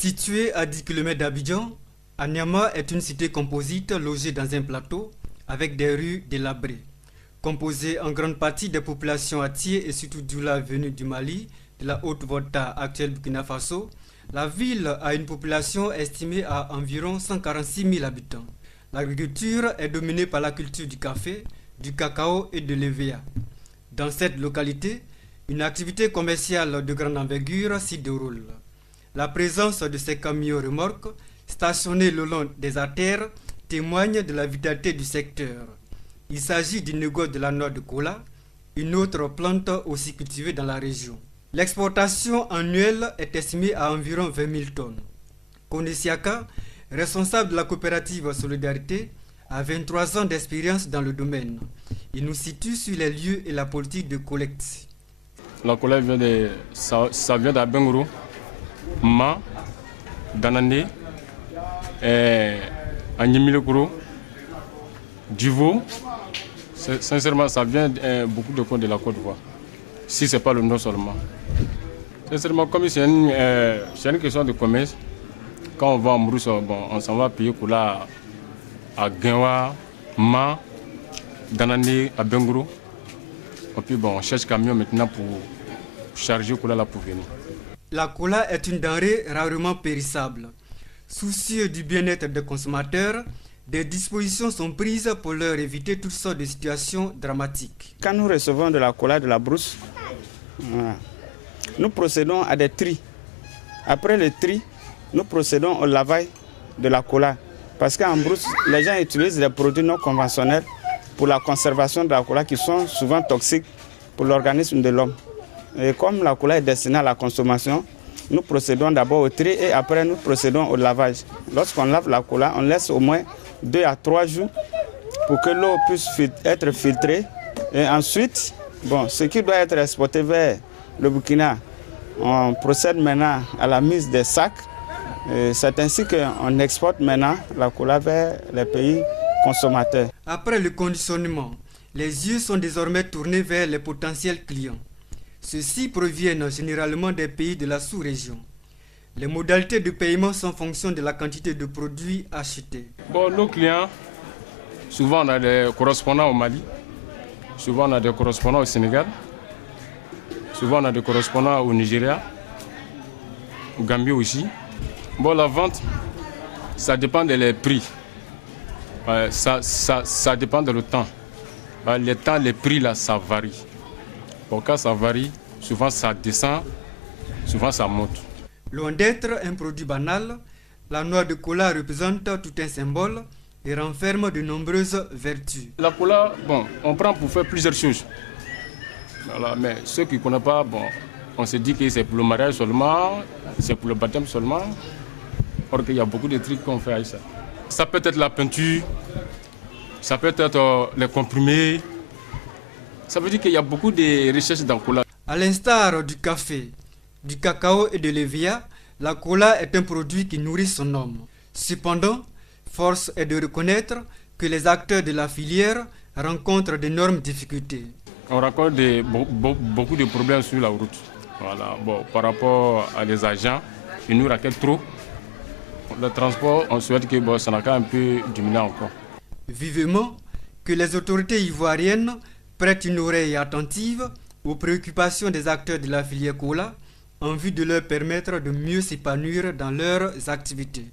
Située à 10 km d'Abidjan, Anyama est une cité composite logée dans un plateau avec des rues délabrées. Composée en grande partie des populations Atié et surtout Dioula venues du Mali, de la Haute-Volta actuelle Burkina Faso, la ville a une population estimée à environ 146 000 habitants. L'agriculture est dominée par la culture du café, du cacao et de l'EVA. Dans cette localité, une activité commerciale de grande envergure s'y déroule. La présence de ces camions remorques stationnés le long des artères témoigne de la vitalité du secteur. Il s'agit du négoce de la noix de cola, une autre plante aussi cultivée dans la région. L'exportation annuelle est estimée à environ 20 000 tonnes. Kone Siaka, responsable de la coopérative Solidarité, a 23 ans d'expérience dans le domaine. Il nous situe sur les lieux et la politique de collecte. La cola ça vient d'Abengourou, Ma, Danane, Agnimilekuro, Divo. Sincèrement, ça vient beaucoup de comptes de la Côte d'Ivoire. Si ce n'est pas le nom seulement. Sincèrement, comme c'est une question de commerce, quand on va en Brousse, bon, on s'en va payer Kola à Genwa, Ma, Danane, à Bengourou. Et puis bon, on cherche camion maintenant pour charger Kola là pour venir. La cola est une denrée rarement périssable. Soucieux du bien-être des consommateurs, des dispositions sont prises pour leur éviter toutes sortes de situations dramatiques. Quand nous recevons de la cola de la brousse, nous procédons à des tris. Après le tri, nous procédons au lavage de la cola. Parce qu'en brousse, les gens utilisent des produits non conventionnels pour la conservation de la cola qui sont souvent toxiques pour l'organisme de l'homme. Et comme la cola est destinée à la consommation, nous procédons d'abord au tri et après nous procédons au lavage. Lorsqu'on lave la cola, on laisse au moins 2 à 3 jours pour que l'eau puisse être filtrée. Et ensuite, bon, ce qui doit être exporté vers le Burkina, on procède maintenant à la mise des sacs. C'est ainsi qu'on exporte maintenant la cola vers les pays consommateurs. Après le conditionnement, les yeux sont désormais tournés vers les potentiels clients. Ceux-ci proviennent généralement des pays de la sous-région. Les modalités de paiement sont en fonction de la quantité de produits achetés. Bon, nos clients, souvent on a des correspondants au Mali, souvent on a des correspondants au Sénégal, souvent on a des correspondants au Nigeria, au Gambie aussi. Bon, la vente, ça dépend des prix. Ça dépend de le temps. Les temps, les prix là, ça varie. Bon, quand ça varie, souvent ça descend, souvent ça monte. Loin d'être un produit banal, la noix de cola représente tout un symbole et renferme de nombreuses vertus. La cola, bon, on prend pour faire plusieurs choses. Voilà, mais ceux qui ne connaissent pas, bon, on se dit que c'est pour le mariage seulement, c'est pour le baptême seulement. Or qu'il y a beaucoup de trucs qu'on fait avec ça. Ça peut être la peinture, ça peut être les comprimés. Ça veut dire qu'il y a beaucoup de recherches dans la cola. À l'instar du café, du cacao et de l'EVA, la cola est un produit qui nourrit son homme. Cependant, force est de reconnaître que les acteurs de la filière rencontrent d'énormes difficultés. On rencontre beaucoup de problèmes sur la route. Voilà. Bon, par rapport à les agents, ils nous raquettent trop. Le transport, on souhaite que bon, ça n'a qu'à un peu diminuer encore. Vivement que les autorités ivoiriennes prêtent une oreille attentive aux préoccupations des acteurs de la filière cola en vue de leur permettre de mieux s'épanouir dans leurs activités.